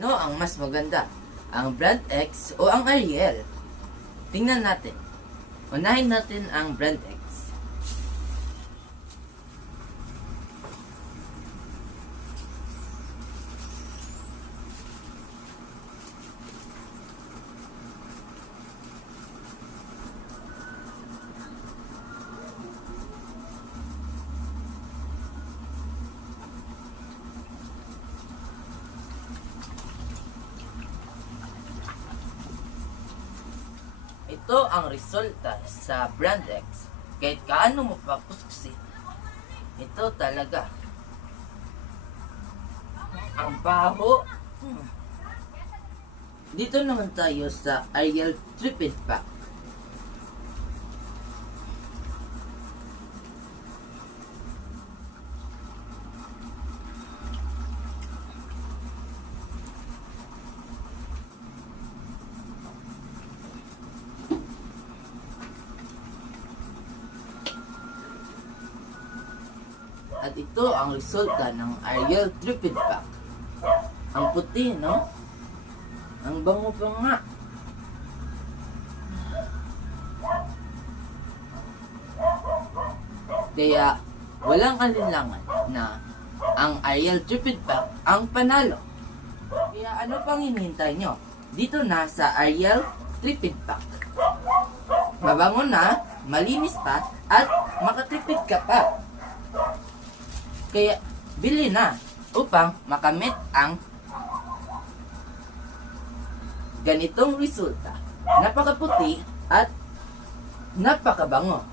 No, ang mas maganda? Ang Brand X o ang Ariel? Tingnan natin. Unahin natin ang Brand X. Ito ang resulta sa Brand X. Kahit kaano mo pa kuskusin, ito talaga. Ang baho. Dito naman tayo sa Ariel Tripid Pack. At ito ang resulta ng Ariel Tripid Pack. Ang puti, no? Ang bango pa nga. Kaya, walang alinlangan na ang Ariel Tripid Pack ang panalo. Kaya ano pang hinihintay nyo? Dito na sa Ariel Tripid Pack. Mabango na, malinis pa, at makatipid ka pa. Kaya, bili na upang makamit ang ganitong resulta. Napakaputi at napakabango.